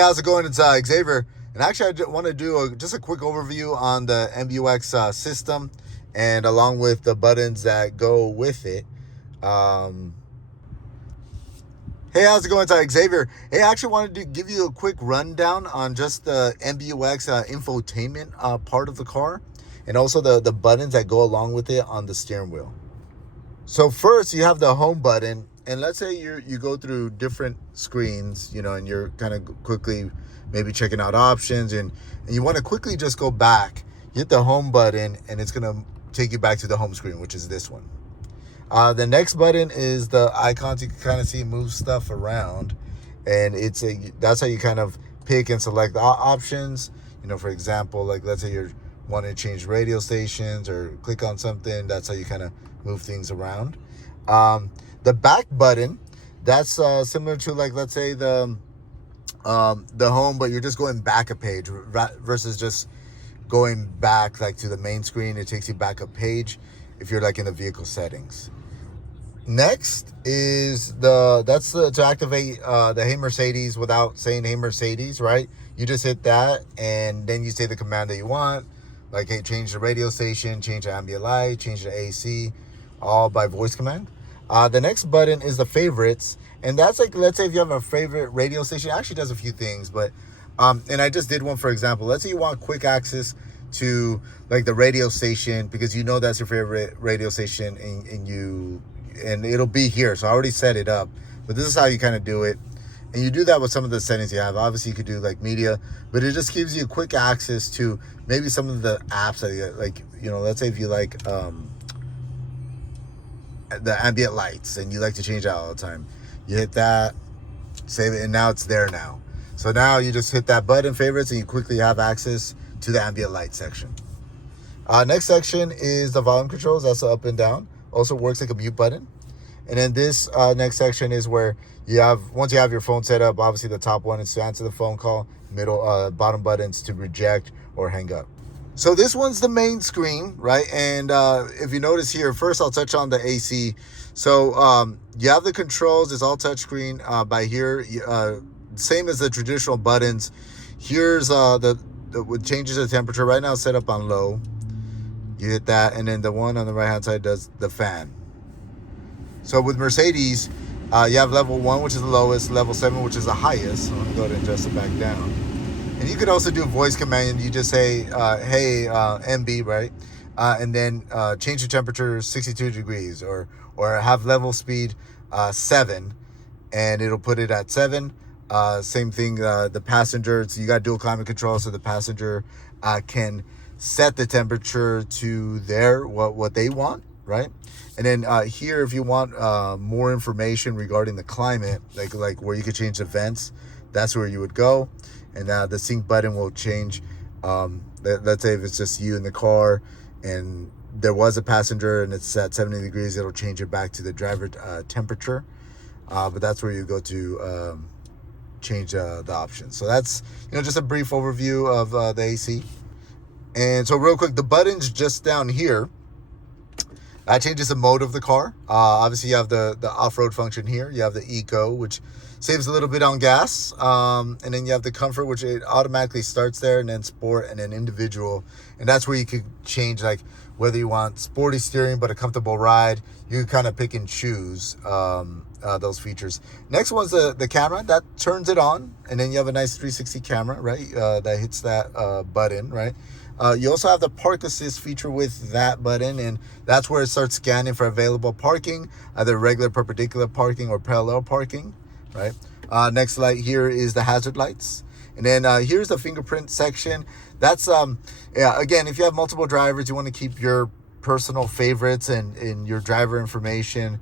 how's it going? It's Xavier. And actually, I want to do just a quick overview on the MBUX system and along with the buttons that go with it. Hey, how's it going? It's Xavier. Hey, I actually wanted to give you a quick rundown on just the MBUX infotainment part of the car and also the buttons that go along with it on the steering wheel. So first, you have the home button. And let's say you go through different screens, and you're kind of quickly maybe checking out options and you want to quickly just go back. You hit the home button and it's going to take you back to the home screen, which is this one. The next button is the icons. You can kind of see move stuff around, and that's how you kind of pick and select the options. For example, like let's say you're wanting to change radio stations or click on something. That's how you kind of move things around. The back button, that's similar to like let's say the home, but you're just going back a page versus just going back like to the main screen. It takes you back a page if you're like in the vehicle settings. Next is to activate the Hey Mercedes without saying Hey Mercedes, right? You just hit that and then you say the command that you want, like hey, change the radio station, change the ambient light, change the AC, all by voice command. The next button is the favorites, and that's like, let's say if you have a favorite radio station, it actually does a few things, but and I just did one for example. Let's say you want quick access to like the radio station because that's your favorite radio station and it'll be here. So I already set it up, but this is how you kind of do it. And you do that with some of the settings you have. Obviously you could do like media, but it just gives you quick access to maybe some of the apps that you like, let's say if you like the ambient lights and you like to change that all the time, you hit that, save it, and now it's there now. So now you just hit that button, favorites, and you quickly have access to the ambient light section. Next section is the volume controls. That's the up and down. Also works like a mute button. And then this next section is where once you have your phone set up, obviously the top one is to answer the phone call, bottom buttons to reject or hang up. So this one's the main screen, right? And if you notice here, first I'll touch on the AC. So you have the controls. It's all touchscreen by here. Same as the traditional buttons. Here's what changes the temperature. Right now it's set up on low. You hit that, and then the one on the right-hand side does the fan. So with Mercedes, you have level 1, which is the lowest, level 7, which is the highest. So I'm going to go ahead and adjust it back down. And you could also do a voice command. You just say, hey, MB, right? And then change the temperature 62 degrees or have level speed 7, and it'll put it at 7. Same thing, the passenger. So you got dual climate control, so the passenger can set the temperature to what they want, right? And then here, if you want more information regarding the climate, like where you could change the vents, that's where you would go. And the sync button will change. Let's say if it's just you in the car and there was a passenger and it's at 70 degrees, it'll change it back to the driver temperature. But that's where you go to change the options. So that's just a brief overview of the AC. And so real quick, the buttons just down here, that changes the mode of the car. Obviously you have the off-road function here. You have the eco, which saves a little bit on gas. And then you have the comfort, which it automatically starts there, and then sport, and then individual. And that's where you could change like whether you want sporty steering but a comfortable ride. You can kind of pick and choose those features. Next one's the camera. That turns it on, and then you have a nice 360 camera, right? That hits that button, right? You also have the park assist feature with that button, and that's where it starts scanning for available parking, either regular perpendicular parking or parallel parking, right? Next light here is the hazard lights. And then here's the fingerprint section. That's, again, if you have multiple drivers, you want to keep your personal favorites and your driver information,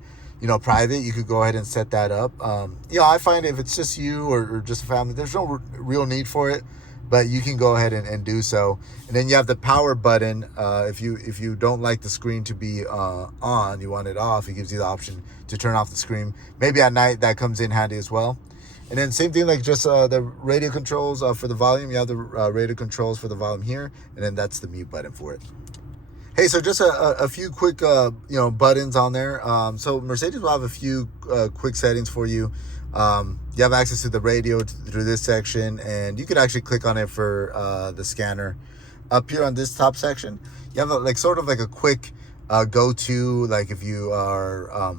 private. You could go ahead and set that up. I find if it's just you or just a family, there's no real need for it, but you can go ahead and do so. And then you have the power button. If you don't like the screen to be on, you want it off, it gives you the option to turn off the screen. Maybe at night, that comes in handy as well. And then same thing, like just the radio controls for the volume. You have the radio controls for the volume here, and then that's the mute button for it. Hey, so just a few quick, buttons on there. So Mercedes will have a few quick settings for you. You have access to the radio through this section, and you could actually click on it for the scanner. Up here on this top section, you have sort of like a quick go-to, like if you are,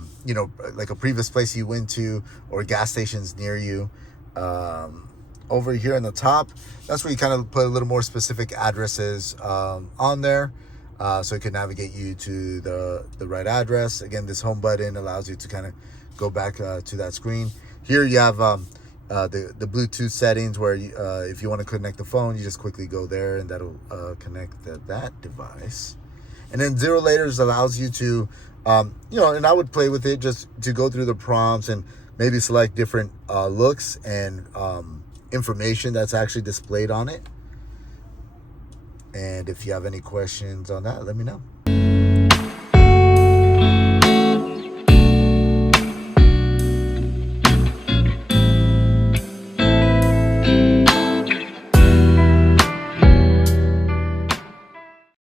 like a previous place you went to or gas stations near you. Over here in the top, that's where you kind of put a little more specific addresses on there. So it can navigate you to the right address. Again, this home button allows you to kind of go back to that screen. Here you have the Bluetooth settings where if you want to connect the phone, you just quickly go there and that'll connect that device. And then zero layers allows you to, and I would play with it just to go through the prompts and maybe select different looks and information that's actually displayed on it. And if you have any questions on that, let me know.